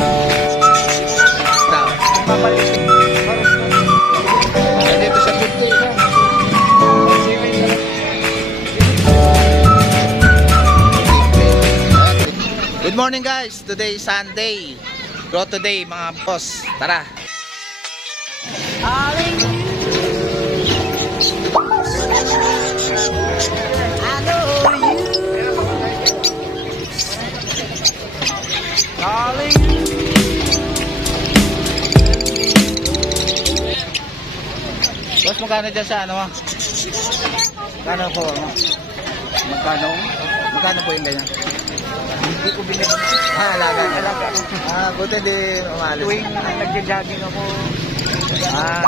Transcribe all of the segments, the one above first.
Dito sa 50. Good morning guys, today is Sunday. Go today mga boss, tara. Boss, magkano dyan sa ano? Magkano po? Magkano? Magkano po yung ganyan? Hindi ko binili. Alaga. Alaga. Buti di umalis. Tuwing nagja-jogging ako,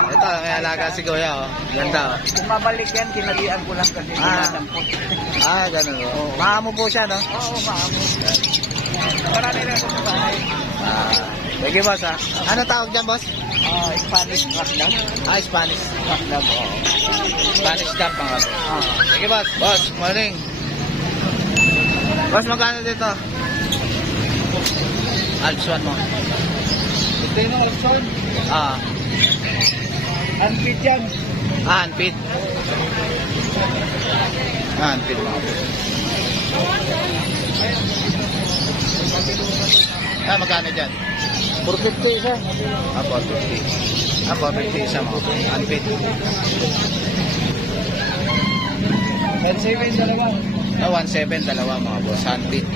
Ito, may alaga si Kuya, oh. Ganda, oh. kung mabalik yan, kinalian ko lang kasi sinadampot. Ganun, oh. Maamo po siya, no? Oo, maamo. Marami na ako sa bahay. Sige, boss, ha? Ano tawag dyan, boss? Spanish rockdog. Spanish. Rockdog, oo. Spanish dub, mga boss. Sige, boss. Boss, morning. Boss, magkano dito? Alps 1 mo. Ito yung Alpson. Unfit yan. Unfit. Unfit, mga boss. Magkano dyan? 450 isa. 450. 450 isa, mga boss. Unfit. 1.7 talaga. 1.7, dalawa, mga boss. Unfit.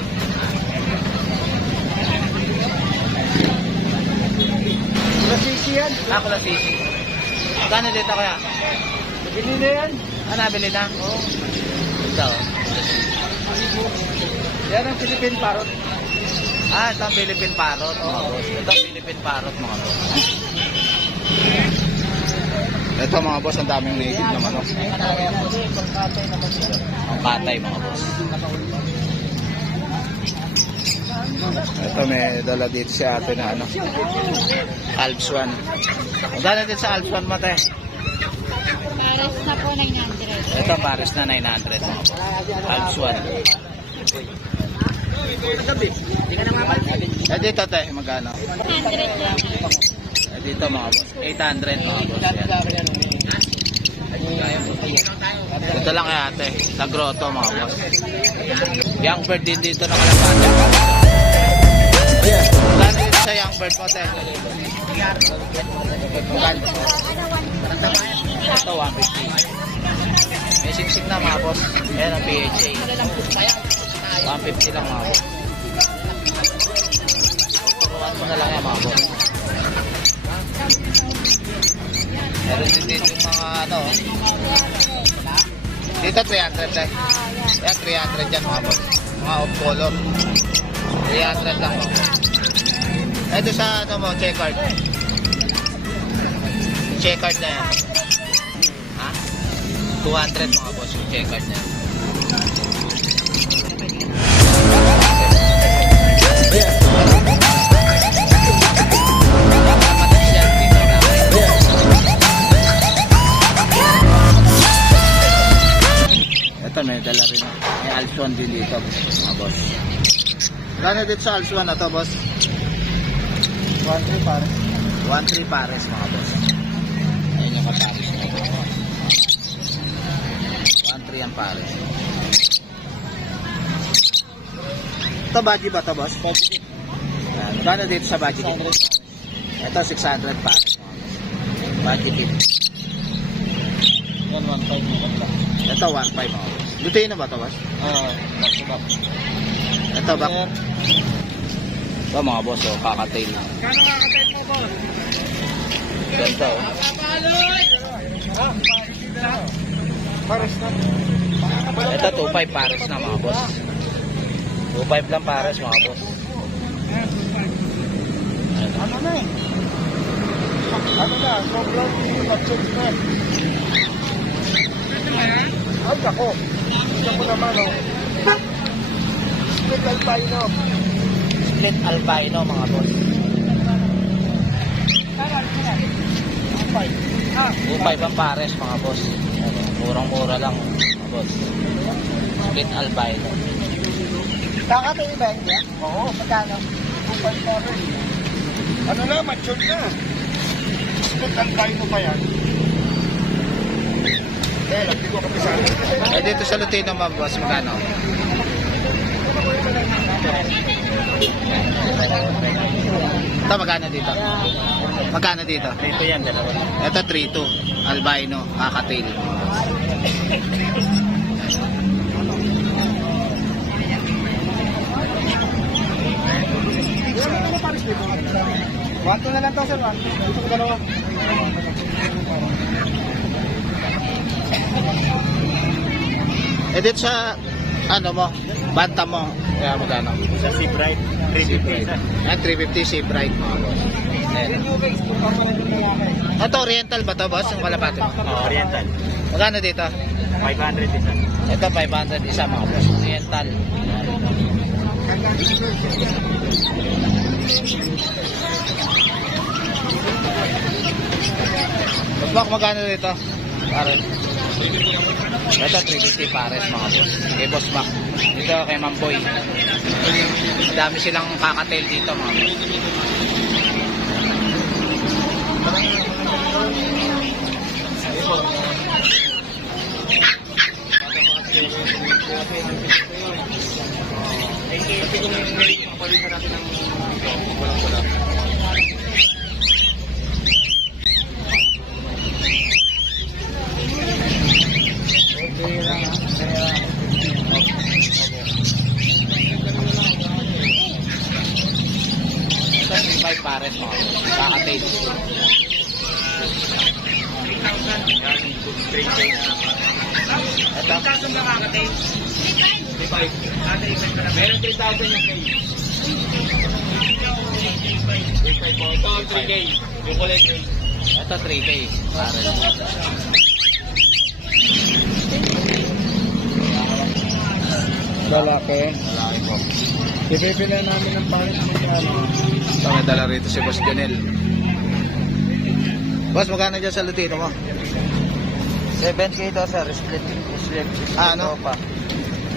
Lasisi yan. Ako lang sisi. Magkano dito kaya? Bili na yan. Nabili na? Oo. Ito. Yan ang Philippine Parrot. Ito ang Philippine Parrot, mga boss. Ito ang Philippine Parrot, mga boss. Ito, mga boss, ang daming native na manok. Ang patay, mga boss. Ito, may dala dito si ate na ano. Alps 1. Magkano dito sa Alps 1 mo, te? Pares na po 900. Ito, pares na 900, mga boss. Alps 1. Dito, te, magkano? 100 lang. Dito, mga boss. 800, mga boss. Yan. Ito lang kay ate. Sa grotto, mga boss. Young bird din dito nakalapatan. Magkano dito sa young bird mo, te? Magkano? Ito, 150. May singsing na, mga boss. Ayan ang PHA. 150 lang, mga boss. Turuan mo na lang yan, mga boss. Meron din dito yung mga ano. Dito 300, te. Yan, 300 yan, mga boss. Mga off color. 300 lang, mga boss. Ito sa ano mo, checkered. Checkered na yan. 200, mga boss, yung checkered na yan. Ito, may dala rin. May Alps 1 din dito, mga boss. Gano'n dito sa Alps 1 na to, boss? 1.3 pares. 1.3 pares, mga boss. Ayun yung kapares, mga boss. 1.3 ang pares. Ito, budgie ba to, boss? Gano'n dito sa budgie? 600. Ito, 600 pares, mga boss. Budgie tip. Yan, 1.5 mo ka. Ito, 1.5, mga boss. Lutuin na ba ito, boss? Back to back. Ito, back. Ito, mga boss, oh, kakatail na. Kano kakatayin mo, boss? Ganda, oh. Pares na. Ito, 2.5 pares na, mga boss. 2.5 lang pares, mga boss. Ano na eh? Ano na? Sobrang mag-check na. Ay, ako. Ako naman, oh. Split albino. Split albino, mga boss. 2.5 ang pares, mga boss. Murang-mura lang, mga boss. Split albino. Kakatayin ba yan? Oo, magkano? 2.4. Ano na, mature na. Split albino pa yan. Eh, hindi ko kapisado. Eh, dito sa Lutino, mga boss, magkano? Ito, magkano dito? Magkano dito? Dito yan, dalawa. Ito, 3-2. Albino, kakatail. Wanto na lang to, sir. Wanto. Dito ko dalawa. Eh, dito sa, ano mo, banta mo, kaya magkano? Sa Sea Bright. 350. Yan, 350 Sea Bright, mga boss. Ayan. Ito, oriental ba to, boss? Yung kalapati mo? Oriental. Magkano dito? 500 isa. Ito, 500 isa, mga boss. Oriental. Boss, magkano dito? Pares. Ito, 350 pares, mga boss. Kay Boss Mac. Dito, kay Mamboy. Dami silang kakatail dito, mga boss. Ito, 3.5 pares, mga boss. Kakatail. Ito. Meron 3,000 yung kayo. 3K. Yung kulit yun. Ito, 3K. Pares. Lalaki. Malaki po. Ibibila namin ng pangit ng ano. Ito, may dala rito si Boss Jonel. Boss, magkano dyan sa Lutino mo? 7K ito, sir. Split. Ano?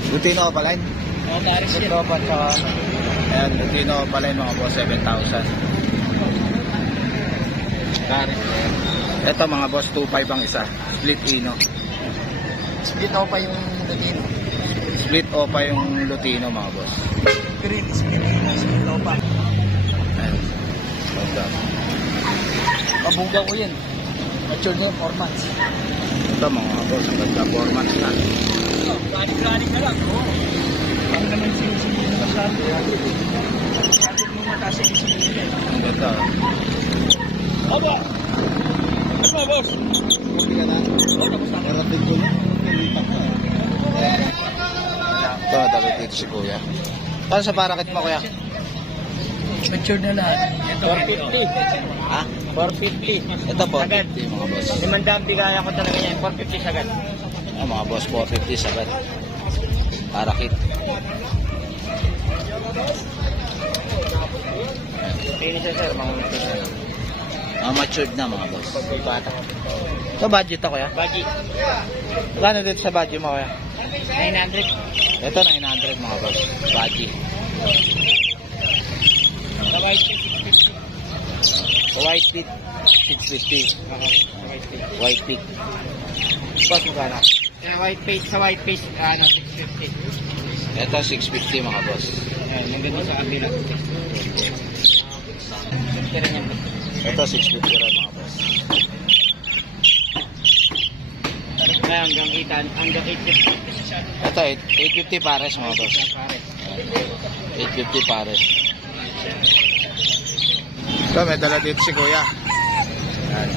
Lutino Opaline? Split opa sa Ayan, Lutino Opaline, mga boss, 7,000. Ito, mga boss, 2.5 ang isa. Split Ino. split opa yung Lutino. Split Opa yung Lutino, mga boss. Green, split opa. Ayan. Ito. Pabuga ko yun. Mature na yung 4 months. Ito, mga boss, ang ganda 4 months na. Galing na lang. Oo. Ang naman sinusunod na masyado. Kapit mo mataas yung sinusunod. Ang ganda. Aba! Ano ba, boss? Okay ka na? Oo, tapos na. Narating ko na. Nalitak ka. Ito, dami dito si Kuya. Paano sa parakit mo, Kuya? Mature na lahat. 450. Ha? 450. Ito po, Sagad. 50, mga boss. 500 bigaya ko talaga yan. 450 sagad. Ah, mga boss, 450 sagad. Parakit. Finish siya, sir. Mga Matured na, mga boss. bata. Ito, budget ako, Kuya. Baji. Kano dito sa budget mo, Kuya? 900. Ito, 900, mga boss. Budget. Sa white pig, 650. White pig, 650. White pig. White pig. Boss, magkano? Sa white pig, ano, 650. Ito, 650, mga boss. Ayan, yung ganun sa kabila. Pero yan. Ito, 650 rin, mga boss. Kaya hanggang 850. Ito, 850 pares, mga boss. 850 pares. Ito, may dala dito si Kuya. Yan.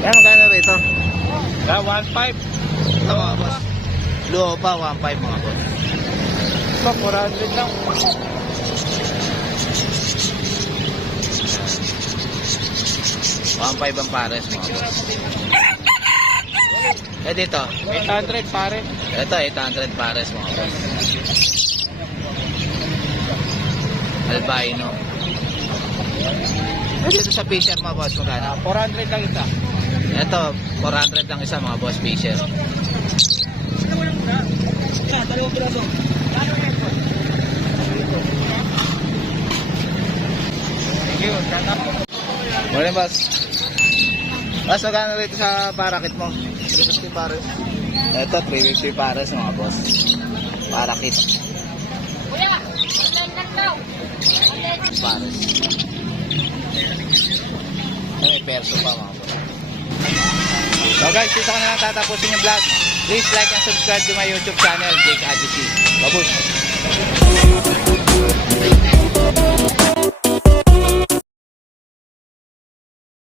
Yan, magkano rito? 1.5. Ito, mga boss. Luho pa, 1.5, mga boss. Ito, 400 lang. 1.5 ang pares, mga boss. Eh, dito. 800 pare. Ito, 800 pares, mga boss. Albino. Eh, dito sa Fisher, mga boss, magkano? 400 lang isa. Ito, 400 lang isa, mga boss, Fisher. Dalawang piraso. you. Morning, boss. Boss, magkano rito sa parakit mo? 350 pares. Ito, 350 pares mga boss. Parakit. Kuya, online lang daw. Pares. May perso pa mga boss. So guys, dito ko na lang tatapusin yung vlog. Please like and subscribe to my YouTube channel, Jake Adisi. Babush!